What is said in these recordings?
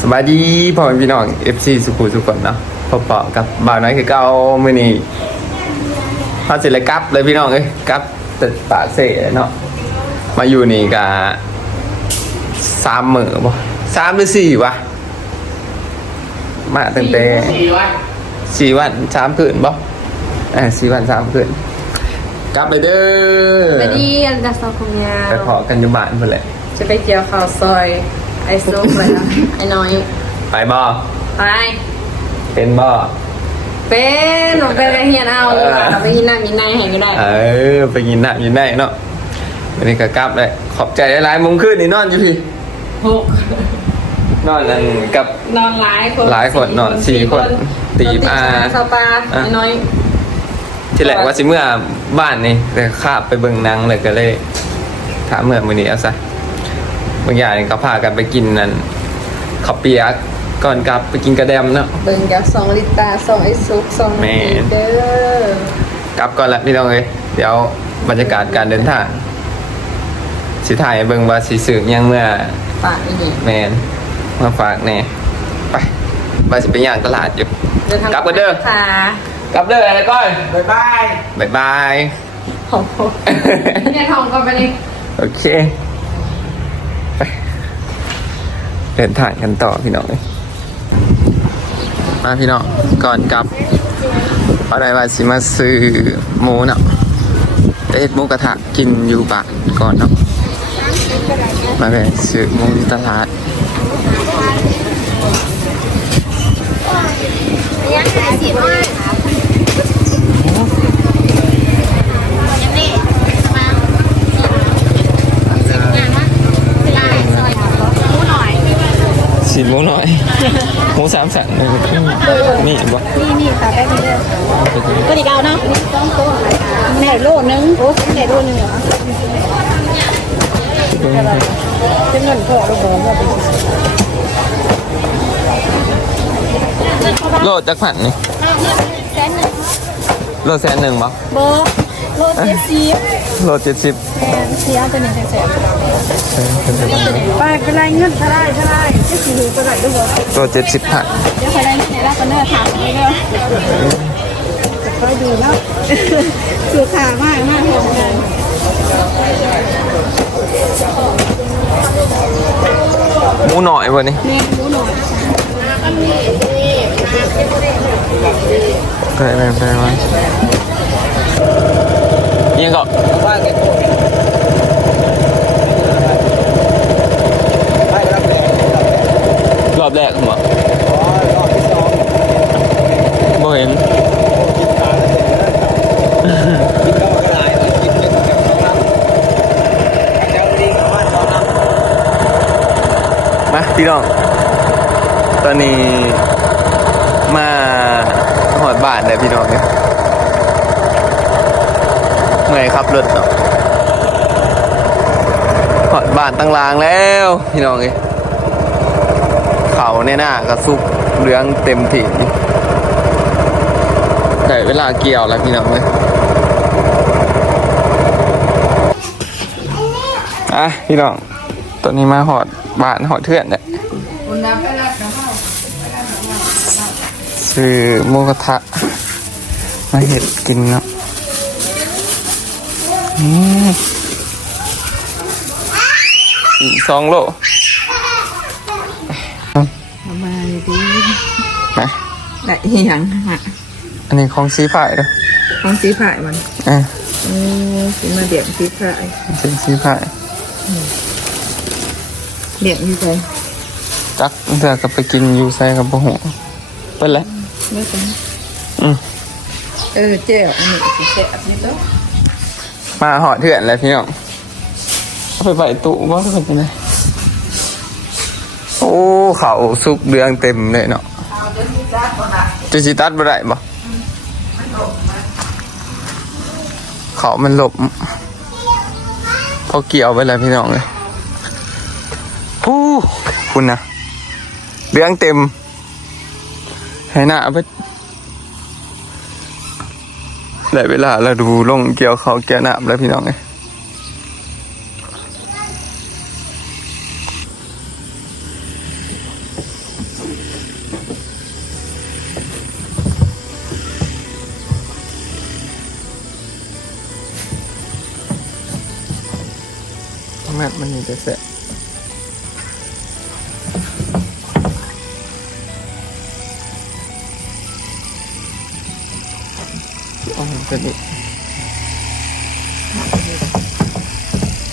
สวัสดีพ่อแม่พี่น้อง FC สุขุสุขคนเนาะพบปะกับบ่าวน้อยคือเก่ามื้อนี้พาสิเลยกลับเลยพี่น้องเอ้ยกลับแต่ปากเสเนาะมาอยู่นี่กะสามมื้อบ่สามหรือสี่วะมาตั้งแต่สี่วันสี่วันสามคืนบ่เอ่าสี่วันสามคืนกลับไปเด้อไปดีอันดับสองของยาไปขอกันอยู่บ้านเพิ่นแหละจะไปเกี่ยวข้าวซอย ไอ้ซุปเลยนะไอ้น้อย ไปบ่ไป เป็นบ่เป็นหนูไปเฮียนเอาเลยว่ะไปกินน้ำกินในให้ก็ได้ เออ ไปกินน้ำกินได้เนาะวันนี้ก็กลับเลยขอบใจหลายๆมุมขึ้นนี่นอนอยู่พี่หกนอนนั่นกับนอนหลายคนหลายคนนอนสี่คนตีบอ่าซาปลาไอ้น้อยที่แหละว่าสิเมื่อบ้านนี่แต่ข้าบไปเบิ่งหนังเลยก็เลย ถามเมื่อมื้อนี้เอาซะ บางอย่างนี่ก็พากันไปกินนั่นข้าวเปียกก่อนกลับไปกินกระเดมเนาะ เบิ่งจากสองลิตรสองไอ้ซุปสองแม่เด้อกลับก่อนละพี่น้องเอ้ยเดี๋ยวบรรยากาศการเดินทางสิถ่ายให้เบิ่งว่าสิสึกยังเมื่อ ฝากอีนี่ แมนมาฝากแน่ไปบาสิไปย่างตลาดอยู่ เดินทางกลับกันเด้อ ค่ะกลับเด้ออะไรก้อยบ๊ายบายบายบาย ของผม เนี่ยทองก็ไปนี่โอเค ไป เดินทางกันต่อพี่น้องมาพี่น้องก่อนกลับอะไรว่าสิมาซื้อหมูเนาะเฮ็ดหมูกระทะกินอยู่บ้านก่อนเนาะมาเลยซื้อหมูที่ตลาดยังหาสิว่ายังนี่มางานว่าลายซอยมูหน่อย สิหมูหน่อยหมูสามสันนี่บ่นี่นี่ค่ะได้เลยก็ดีเกาเนาะต้องโต๊ะไหนโลนึงโอ้ไหนโลนึงเหรอเป็นเงินพอเราบอกว่าเป็นโลจักผันนี่แสนหนึ่งโลแสนหนึ่งบ่เบอร์ โลเจ็ดสิบโลเจ็ดสิบแสนเสียตัวหนึ่งแสนใช่เป็นไปได้ไปเป็นไรเงินเท่าไรเท่าไรจะสี่ตัวไหนด้วยโลเจ็ดสิบผันเดี๋ยวใครได้ที่ไหนรับกันเนอร์ถามไปเนอะจะคอยดูแล้วคือขามากมากเลยหมูหน่อยบ่นี่แม่รู้หน่อยไปไปไปมา ยังก็ว่าแกโกรธได้รับแรงรอบแรกผมอะอ๋อรอบที่สองบ่เห็นกินขาแล้วเสร็จแล้วกินข้าวก็หลายกินเยอะกับสองน้ำแล้วดีกับบ้านสองน้ำมาพี่น้อง ตอนนี้มาหอดบ้านเลยพี่น้องเนี่ย เมื่อยครับรถเนาะหอดบ้านตั้งรางแล้วพี่น้องเอ้เขาในหน้ากระซุกเหลืองเต็มถิ่นได้เวลาเกี่ยวแล้วพี่น้องเลยอะพี่น้องตอนนี้มาหอดบ้านหอดเทื่อนเนี่ยซื้อหมูกระทะมาเห็ดกินเนาะ อีกสองโลมาดีนะได้ยังฮะอันนี้ของซีฝ่ายเด้อของสีผ่ายมันอะโอ้สีมาเดี่ยมสีผ่ายเป็นซีฝ่ายเดี่ยมอยู่ใจจักเดี๋ยวก็ไปกินอยู่ใส่กับบ่หูเปิ้นแหละไม่เป็นอืมเออเจ๊อันนี้สีแซ่บนี่ตัว มาหอดเถื่อนเลยพี่น้องเอาไปใส่ตู้ว่าเป็นยังไงโอ้เขาสุกเดืองเต็มเลยเนาะจะสิตัดบ่ได้บ่เขามันหลบพอเกี่ยวไปแล้วพี่น้องเลยผู้คุณนะเดืองเต็มให้หน้าไป ได้เวลาเราดูลงเกี่ยวเขาแก่น้ำแล้วพี่น้องไงแม่มันมีแต่แสบ ตัวเป็นอีก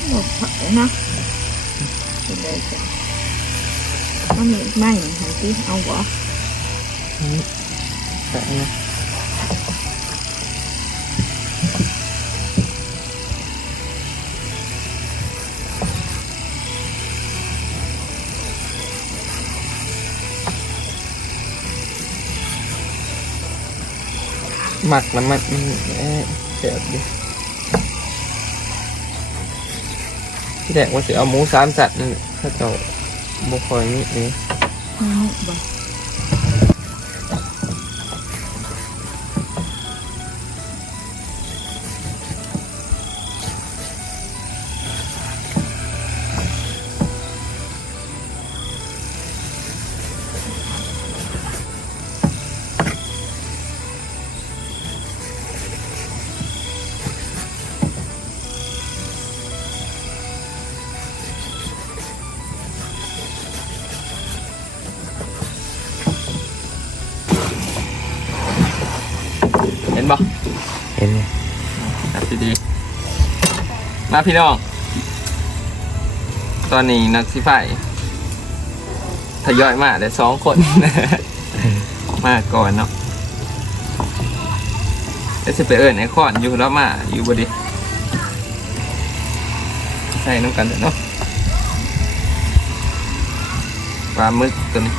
หมดผักเลยนะเป็นเลยจ้ะมันมีไม่หาที่เอาบ่แต่นะ หมักน้ำมันเสียบดิที่แรกว่าสิเอาหมูสามสัตว์นั่นแหละถ้าเจ้าบุคอยนี่นี่บ่เห็ มาพี่น้อง ตอนนี้นักสิไฟทยอยมาได้สองคน มาก่อนเนาะเดี๋ยวจะไปเอิญไอคอนอยู่แล้วมาอยู่บดีใส่น้ำกันเถอะเนาะปลาหมึกตัวนี้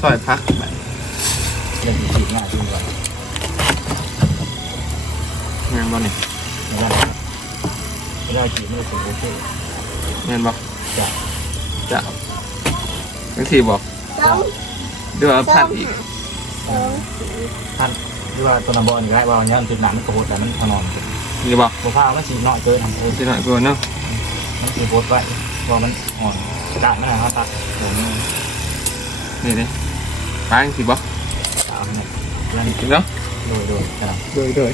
ซอยพักแบบเรื่องฉีดง่ายจริงกว่างานบ่เนี่ไม่ได้ไม่ได้ฉีดไม่ได้ฉีดโอเคงานบ่จะจะบางทีบอกดี๋ยวเอาพัดอีกท่านที่ว่าตัวนับอลนี่ได้ว่าเนี่ยมันเป็นหนังมันกระโดดแต่มันถนอมนี่บอกตัวผ้ามันฉีดน้อยเกินทำเองสิหน่อยเก่อนเนาะมันฉีดโคตรไว้เพราะมันอ่อนดัดไม่ได้เขาตัดผมนี่นี่นี่ปางสิบอกตามเนี่ยแล้วนี่เนาะโดยโดยกระดับโดยโดย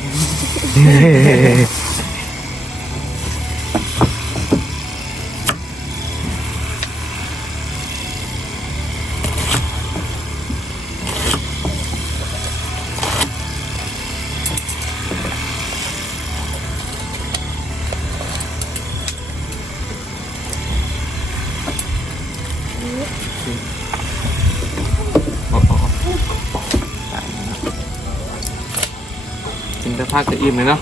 พักจะอิ่มเลยเนาะ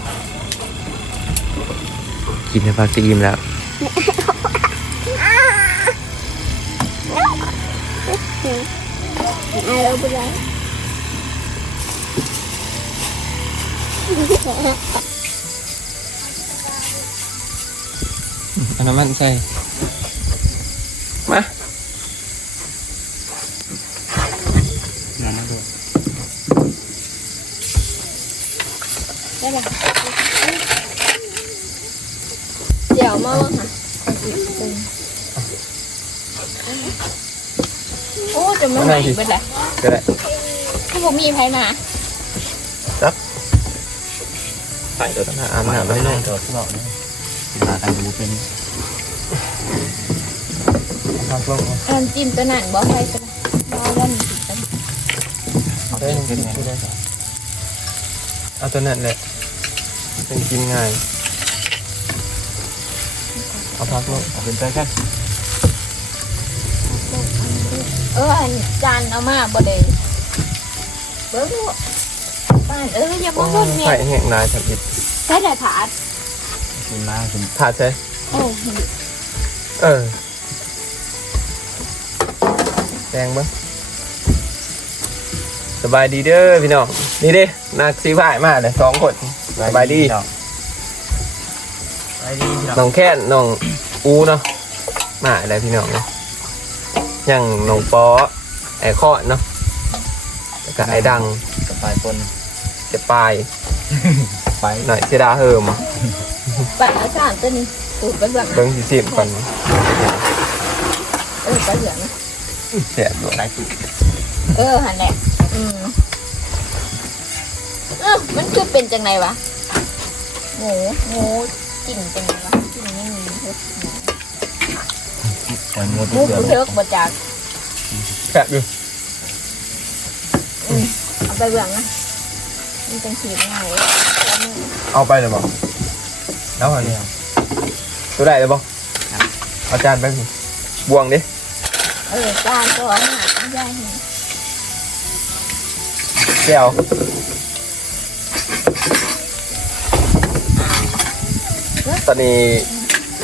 กินในปากจะอิ่มแล้วเอาไปเลยเอันน้ำมันใส่มา นั่นนะดู ได้ละ เดี๋ยวมาว่าค่ะโอ้จะไม่ไหวไปเลยก็ได้ถ้าผมมีไผมาใส่ตัวตั้งหาอาบน้ำไม่แล้วได้ตัวที่บอกเนี่ยมากันดูเป็นทำกล้องอันจิ้มตัวหนังบ่ไผจะบ่ว่ามีติดกันเอาได้ยังไงไม่ได้จ้ะเอาตัวนั้นแหละเป็นกินง่าย เอาพักลงเป็นไปแค่เอออันจานเอามาบ่ได้เบิ้งลูกบ้านเอออย่ามาวนเนี่ไข่ยแห้งนายสับอิดใช้แต่ถาดกินมากินถาดใช่โอ้เออแดงบ้างสบายดีเด้อพี่น้องนี่เด้นักซีพายมาเลยสองคนสบายดีไปดีพี่น้องน้องแค่นน้อง อูเนาะมาอะไรพี่น้องเนาะอย่างน้องป๊อไอ้ข้อเนาะแล้วก็ไอ้ดังสบายคนเจะปลายไปหน่อยเสยดาเฮิมปัดอาจารย์ตัวนี้ตูดไปเบื้องเบิ้งสิสิบก่อนเออไปเหลืองเสียด้วยสายตุกเออหันแหละอืมเออมันคือเป็นจังไงวะหมูหมู กลิ่นจังไงวะกลิ่นไม่มีเถอะเหมือนงูหมูตุ๊กเสือผู้เทิกบ่จากแซ่บอยู่อืมเอาไปเบื้องนะมันเป็นสีง่ายแล้วมือเอาไปเลยบอกแล้วอันนี้ตัวได้เลยบอกเอาจานไปพี่บวงดิเออจานตัวหนาไม่ได้เห็นแก้ว ตอนนี้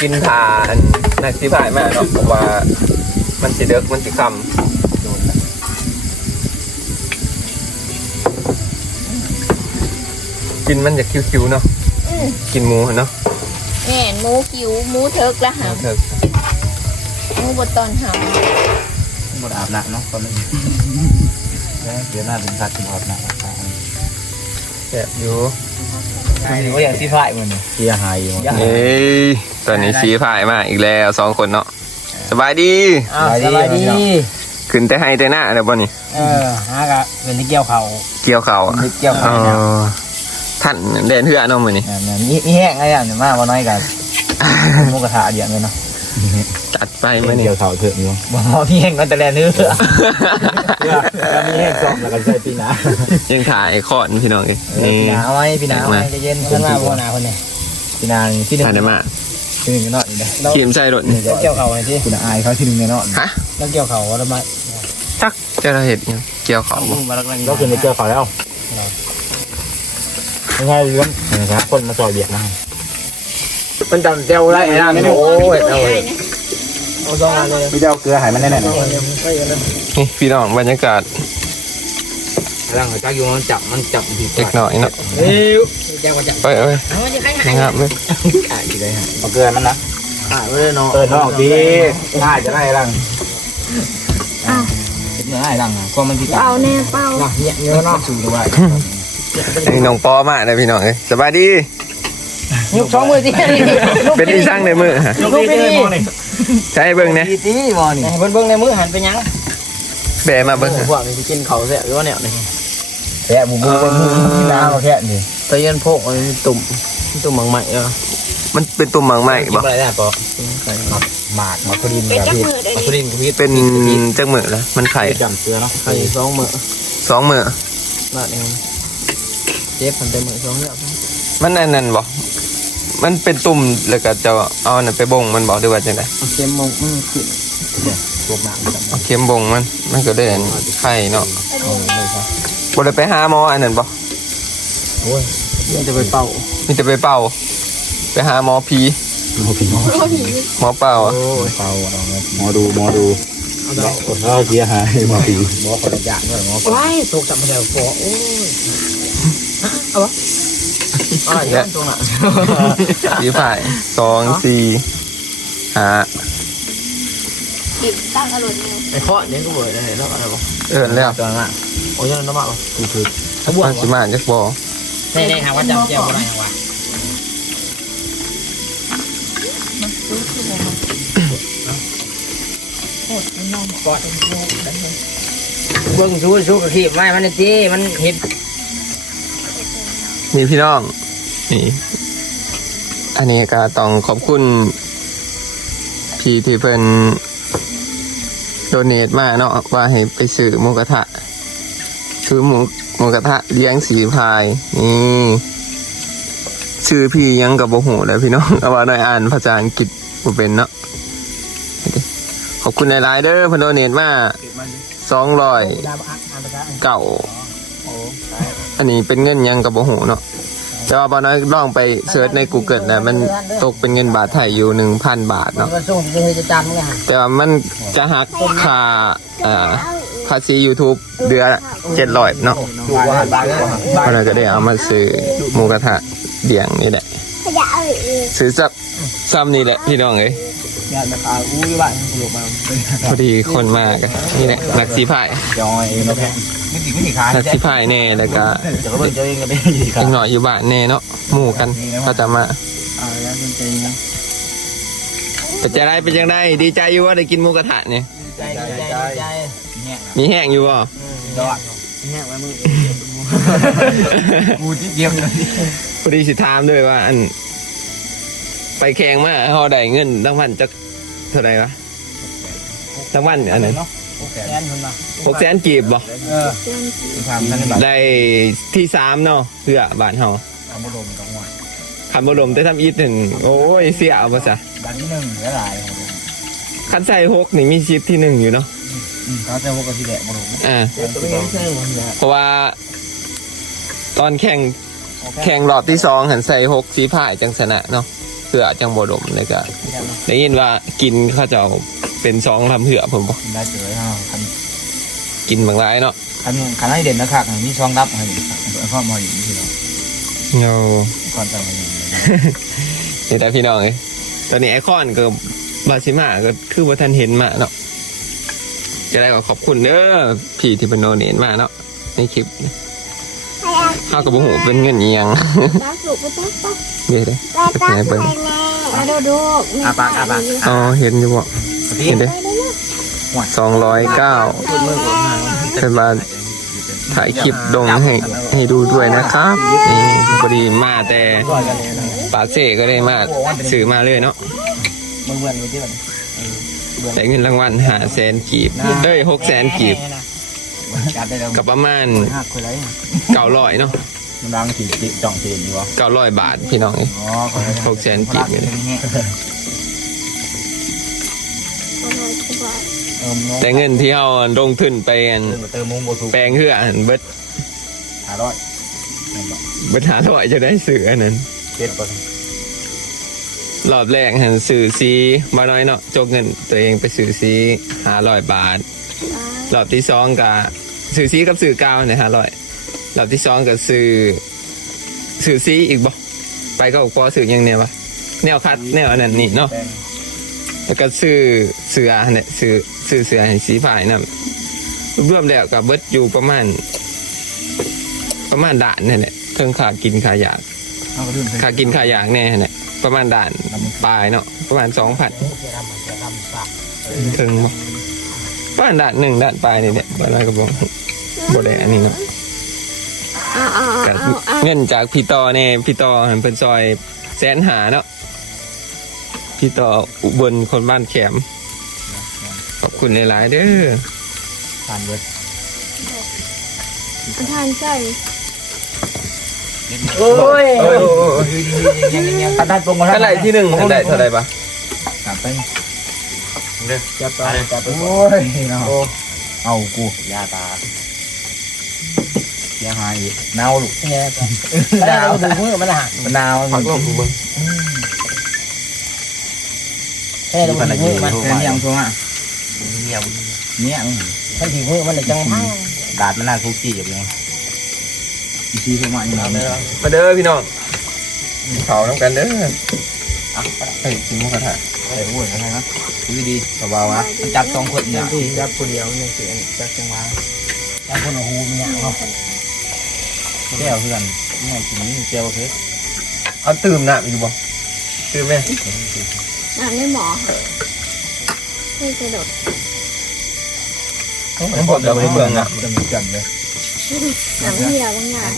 กินทาอันนักซีพายมากเนาะเพราะว่ามันสิเด็กมันสิคำกินมันจะคิ้วๆเนาะอืมกินหมูเนาะแม่นหมูคิ้วหมูเทิกละหเอาเถอะำหมูบดตอนหหมดอาบน้ำเนาะตอนนี้เดี๋ยวหน้าเป็นสัตว์อาบน้ำแซ่บอยู่ใช่หรือว่าอย่างที่พายมันเนี่ยที่หายอยู่เอ้ยตอนนี้ซีพายมาอีกแล้วสองคนเนาะสบายดีสบายดีขึ้นแต่ให้แต่หน้าแล้วบ่นี่เออฮะกะเป็นที่เกี่ยวเขาเกี่ยวเขาอะเกี่ยวเอเขาเนี่ยอท่านเดินเถื่อเนาะมื้อนี้เนี่ยมีมีแห้งอะไรอย่างเนี่ยมากว่าน้อยกันมุกกระทะเดียวเลยเนาะ จัดไปมื้อนี้เกี่ยวเขาเถอะอยู่บ่มีแห้งกันแต่แลนื้อแล้วมีแห้งสองแล้วกันใส่ปีนายังถ่ายคอนพี่น้องเอ้ยนี่ปีนาเอาไว้ปีนาเอาไว้เย็นๆเพิ่นว่าบ่นาคนนี่ยปีนาที่หนึ่งถ่ายได้มาที่หนึ่งกันเนาะเด้อเขียมใส่รถเกี่ยวเขาไอ้ที่คุณอายเขาที่หนึ่งเนาะฮะแล้วเกี่ยวเขาว่าทำไมจักจะเห็ดหยังเกี่ยวเขาก็คือในเกี่ยวเขาแล้วไม่ใช่เรื่องนะครับคนมาซอยเบียดนะ มันจำเจ้าไรนะไม่โอ้ยเอาเลยเอาซองมาเลยพี่เจ้าเกลือหายมันแน่ๆนี่พี่น้องบรรยากาศร่างจักอยู่มันจับมันจับผิดเล็กน้อยเนาะเฮ้ยเจ้าก็จับไปเอ้ยนะครับเลยขายกี่ได้ฮะเอาเกลือมันนะขายไม่ได้เนาะเออเนาะดีง่ายจะได้ร่างเป็นง่ายร่างก็มันพิำการเป่าแน่เป่าเนาะเนี่ยเนื้อเนาะสูงด้วยอันนี้น้องปอมาเลยพี่น้องเอ้ยสบายดี ยกสองมือที่เป็นอีสร้างในมือฮะยกไปดิใช้เบิ่งเนี่ยตีตีมอนี่เบิ่งเบิ่งในมือหันไปยังแบมาเบิ่งฮะพวกนี้กินเขาเสียหรือว่าเนี่ยนี่แค่บุบบุบที่น้ำแค่นี่ตะยันพกอันนี้ตุ่มตุ่มมังใหม่เออมันเป็นตุ่มหมังใหม่บ่อะไรได้ปะหมากมาคุรินกับพี่มาคุรินกับพี่เป็นจักมือแล้วมันไข่จำเสือเนาะไข่สองมือสองมือนั่นเองเจ็บพันเต็มมือสองเนี่ยมันอันนั้นบ่ มันเป็นตุ่มแล้วก็จะเอาอันนั้นไปบ่งมันบ่หรือว่าจังไดเข็มมงอืมขึ้นเนี่ยพวกหนักจังเอาเข็มบ่งมันมันก็ได้อันไข่เนาะเอาเลยครับบ่ได้ไปหาหมออันนั้นบ่โอ้ยมันจะไปเป่ามีแต่ไปเป่า ไปหาหมอผีหมอผีหมอเป่าอะโอ้ยเป่าหมอดูหมอดูเราเราเสียหายหมอผีหมอคนละอย่างด้วยหมอว้ายตกจับมาแล้วฟอโอ้ยเอาวะ อ๋อยันตรงนั้นสีฝ่ายสองสี่ห้าติดตั้งอารมณ์เนี่ยไอ้เคาะเนี่ยก็เบิดเลยแล้วอะไรบ่เอินแล้วตัวนั้นอะโอ้ยนั่นน้ำมันคือคือถ้าบวกมันสิมาจักบ่ในในหาว่าจำเจียวอะไรวะโคตรน้องก่อนเบิ่งชูชูกระขีบไม้มันจีมันเห็ดนี่พี่น้อง นี่ อันนี้ก็ต้องขอบคุณพี่ที่เพิ่นโดเนทมาเนาะว่าให้ไปซื้อหมูกระทะซื้อหมูหมูกระทะเลี้ยงสีพายนี่ชื่อพี่ยังกับโบหูเลยพี่น้องเอาว่าหน่อยอ่านภาษาอังกฤษบ่เป็นเนาะขอบคุณหลายๆเด้อเพนโดเนตมาสองร้อยเก่าอันนี้เป็นเงินยังกับโบหูเนาะ แต่ว่าบอน้อยลองไปเสิร์ชใน Google นะมันตกเป็นเงินบาทไทยอยู่หนึ่งพันบาทเนาะก็ส่งจะจะจำเลยฮะแต่ว่ามันจะหักค่าเอ่อภาษี YouTube เดือนเจ็ดร้อยเนาะดูว่าบ้านเพราะนั้นก็ได้เอามาซื้อหมูกระทะเดี่ยงนี่แหละ ซื้อซับซ้ำนี่แหละพี่น้องเอ้ยญาติมาตาอู้ยบ้านปลูกมาพอดีคนมากอะนี่แหละนักสีพายจอยเองนะแพงไม่ติดไม่ติดขายนักสีพายแน่แล้วก็เดี๋ยวก็เบิ่งเจ้าเองก็ได้ติดขาอียกหน่อยอยู่บ้านแน่เนาะหมู่กันก็จะมาอ่าแล้วเป็นใจนะเป็นจะได้เป็นยังไงดีใจอยู่ว่าได้กินหมูกระทะเนี่ยใจใจใจใจเนี่ยมีแห้งอยู่บ่ดอดเนี่ยไว้มือ กูที่เดียวเลยพอดีสิถามด้วยว่าอัน ไปแข่งมาเขาได้เงินรางวัลจะเท่าไหร่วะรางวัลอันนั้นแสนคนมาหกแสนกีบบ่เออทำนั่นแบบได้ที่สามเนาะเพื่อบานเฮาทำบรมกังวลคำบรมได้ทำอีทหนึ่งโอ้ยเสียเอาภาษะดันที่หนึ่งเหลือหลายคันใส่หกนี่มีชิปที่หนึ่งอยู่เนาะเขาจะพวกกระที่แดกบรมอ่าตัวนี้ใช่ไหมเพราะว่า ตอนแข่งแข่งรอบที่สองหันใส่หกสีผ่ายจังชนะเนาะ เพื่อจังบรมเลยก็ได้ยินว่ากินเขาเจะเป็นสองลำเหือผมบอกได้เจอฮะคันกินบางไรเนาะคันคันให้เด่นนะครับมีช่องรับให้ข้อมาอยู่ที่เราเงาก่อนจะมาอยู่นี่แต่พี่น้องเอ้ยตอนนี้ไอคอนกับบาซิมาก็คือว่าท่านเห็นมาเนาะจะได้ก็ขอบคุณเด้อพี่ที่เป็นโนเนนมาเนาะในคลิปนี่ ข้าวกับบุหูเป็นเงินเอียงตาสุกไปตาปะเดี๋ยวเด้อตาไปไหนเบิ่งมาดูดูอาปากอาปากอ๋อเห็นอยู่บ่พี่เห็นเด้อสองร้อยเก้าเป็นมาถ่ายคลิปลงให้ให้ดูด้วยนะครับนี่พอดีมาแต่ก่อนกันเลยนะปากเสก็ได้มาสื่อมาเลยเนาะมึงเบื่อมึงเที่ยวแต่เงินรางวัลหาแสนกีบเอ้ยหกแสนกีบ จับได้แล้วกับประมาณหักคนไรเก้าร้อยเนาะมันดังสี่จ่องสี่อยู่วะเก้าร้อยบาทพี่น้องเอ้ยอ๋อหกแสนกีบอยู่เลยเออแต่เงินที่เราลงทุนไปอันเติมมุงโบทูแปลงเพื่ออันเบิดห้าร้อยเบิดหาถอยจะได้สื่ออันนั้นเจ็ดปอนรอบแรกหันสื่อซีมาน้อยเนาะจกเงินตัวเองไปสื่อซีห้าร้อยบาท รอบที่สองกับ สื่อซีกับสื่อก้าเนี่ยห้าร้อยรอบที่สองกับสื่อสื่อซีอีกบ่ไปก็พอสื่อยังเนี่ยวะแนวคัดแนวอันนั้นนี่เนาะแล้วก็ซื้อเสือเนี่ยซื้อซื้อเสือสีฝ่ายนะรวมแล้วกับเบิดอยู่ประมาณ ประมาณด่านนี่นแหละเครื่องขากินขาอยากเอากระดุมขากินขาอยากแน่เนี่ยประมาณด่านปลายเนาะประมาณสองพันถึงบ่ ประมาณด่านหนึ่งด่านปลายนี่เนี่ยอะไรก็บอกบได้อันนี้เนาะเอาเอากัเอาเอาเงินจากพี่ต่อเนี่ยพี่ต่อหันเป็นซอยแสนหาเนาะพี่ต่ออุบลคนบ้านแขมขอบคุณหลายๆเด้อผ่านเบิร์ดทานใส่โอ้ยยังยังยังตัดตรงมาเท่าไหร่ที่หนึ่งเท่าไหร่เท่าไหร่ปะกลับไป จับตาจับโอ้ยเนาะเอากูยาตาเสียหายเน่าลูกแง่กันดาวดูมือมันหักมันดาวพักลงกูมึงแค่เราดูมือมันเนียงตรงอะเนียงเนียงมันถีมือมันเลยจังดาดมันน่าคุกกี้อย่างนี้อีซีสมัยนี้มาเด้อพี่น้องเขาน้ำกันเด้อ เฮ้ยกินหมุกกระทะเอออ้วนอะไรนะดูดีเบาๆนะจับสองคนเนี่ยจับคนเดียวเนี่ยสิจับจังหวะจับคนหูเนี่ยเนาะแก้วเพื่อนนี่กินนี่แก้วเพื่อนเอาตื่มน้ำอยู่บ่ตื่มไหมอ่านไม่หมอค่ะไม่กระโดดผมบอกจะไม่เบื่ออะจะมีกันเลยหนังเหี่ยวบางอย่าง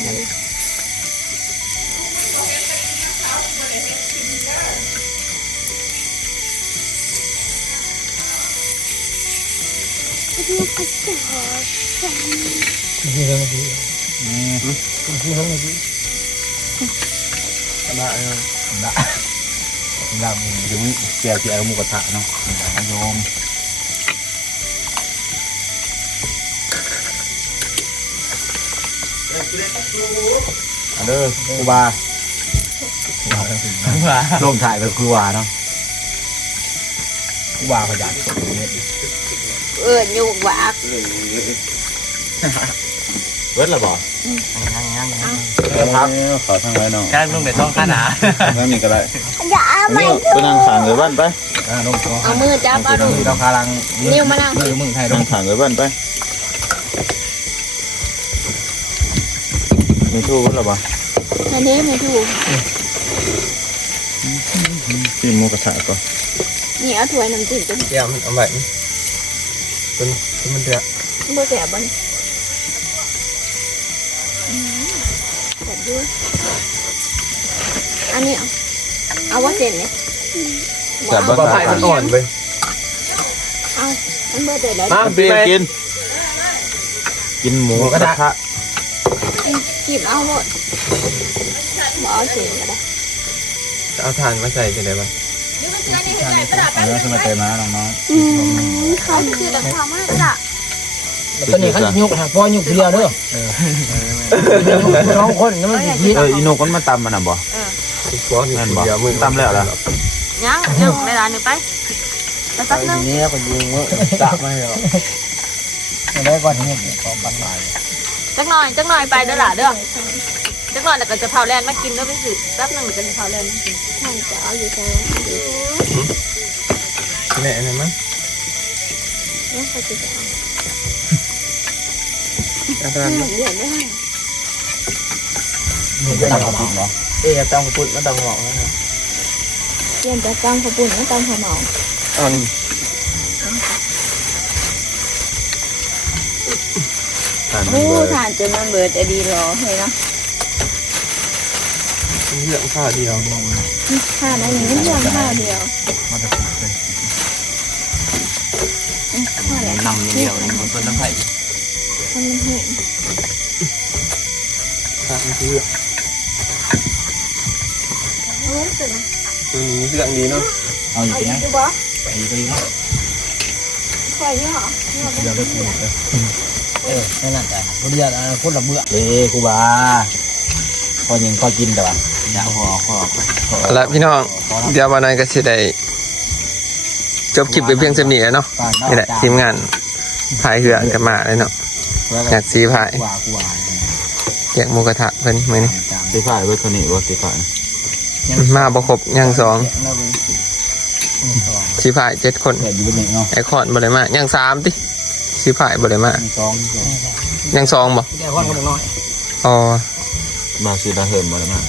ได้ได้ได้ถึงเจียวเจียวมูกระทะเนาะโยมอันเด้อครูบาลงถ่ายไปครูบาเนาะครูบาขยันเอิญอยู่วากเวทละบ่พักขอทางไรเนาะแค่มึงไปท่องขนาไม่มีก็ได้อย่าเอาไปนั่งขางเลยบ้านไปอ่าลงเอามือจับเอาดูเราคาลังนิ้วมานั่งมือมึงไทยลงขางเลยบ้านไปมีทูบหรือเปล่าอันนี้ไม่ถูกที่หมูกระทะก่อนนี่เอาถ้วยน้ำจิ้มเป็นเดี๋ยวมันเอาแบบนี้ เป็นเป็นมันเดือดเบอร์แสบบนแบบด้วยอันนี้เอาเอาว่าเสร็จเนี่ยแต่บ้านปลาตาไผ่มันอ่อนไปเอามันเบอร์เสร็จแล้วมากินกิน กินหมูกระทะจีบเอาหมดบเอาเสร็จก็ได้เอาถ่านมาใส่จะได้ปะอันนี้สมัยเตยมาน้องอืมเขาคือแบบความมากจ้ะๆตัวนี้เขายุกพ่ออยู่เดียวเด้อสองคนนี่มันสิเอออีนุกมันมาตำมันอะบ่ตัวนี่นั่นบ่เดี๋ยวมึงตำแล้วล่ะยังหนึ่งเวลาหนึ่งไปไปสักหนึ่งนี้ก็ยิงว่าจับไม่หรอกได้ก่อนนี่ของปันหลายจักหน่อยจักหน่อยไปเด้อหล่ะเด้อ จักหน่อยแล้วก็จะเผาแลนมากินเด้อไปสิแป๊บหนึงมันจะเผาแลนมากินท่านจะเอาอยู่ตรงแหน่นะมั้งนั้นเขาจะเอาอาจารย์เหมือนเดือดได้ไหมตำกระปุกเนาะเอ๊ะต้องพูดไม่ต้องบอกนะเปลี่ยนจากกำขปุ่นไม่กำขมเหมาอ่อนทานโอ้ทานจนมันเบิดจะดีรอเฮ้ยเนาะ มันเรื่องข้าวเดียวทานอันนี้มันเพียงข้าวเดียวมาจะเลยอืมข้าวแหละนำเดียวในคนต้นน้ำไผ่ทำมันแห้งข้าวมันคือเอาไว้สุดนะตัวนี้เรื่องดีเนาะเอาอยู่เอาที่อีนั่กนดูบ่อีกก็อีกคอยนี่เหรอนี่เหรอเดี๋ยวได้ถูกเลยเออนั่นแหละแต่คนเดียวคนละเบื่อเอ้ครูบาพอยิงพอกินแต่ว่า แล้วพี่น้องเดี๋ยววันนั้นก็สิได้จบคลิปไปเพียงเท่านี้แล้วเนาะนี่แหละทีมงานพายเรือกันมาเลยเนาะอยากสีพายกว่ากูว่าแจกหมูกระทะเพิ่นมื้อนี้ตีฝ่ายเว้ยคนนี้ว่าตีฝ่ายมาบ่ครบยังสองสีพายเจ็ดคนไอคอนบ่ได้มายังสามติสีพายบ่ได้มายังสองบ่อ๋อ บาซีดาเฮิร์มมาแล้วมั้ง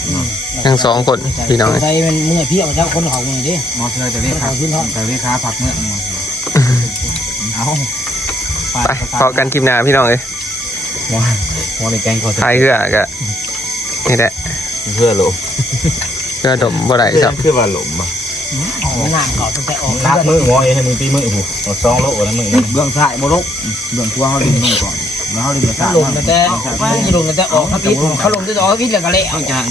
ยังสองคนพี่น้องใส่มันเมื่อพี่เอาเจ้าคนเขาเมื่อดิมอสเลยแต่นี่ครับแต่นี่ค้าผักเมื่อมอสเอาไปพอกันคลิปหน้าพี่น้องเอ้ยมอมอในแกงคอพายเรือก็นี่แหละเพื่อหลบเรือดมบ่ได้ครับเพื่อว่าหลบอะมันหนักเขาตั้งแต่ออกนับมือมอให้มึงตีมือหูสองโลนะมึงเบื้องซ้ายมรกเบื้องขวาเขาดึงลงก่อน แล้วเขาดึงมาซ้ายลงแต่ไม่ลงแต่ออกเขาพิษเขาลงแต่ออกพิษแล้วก็เละต้องจาง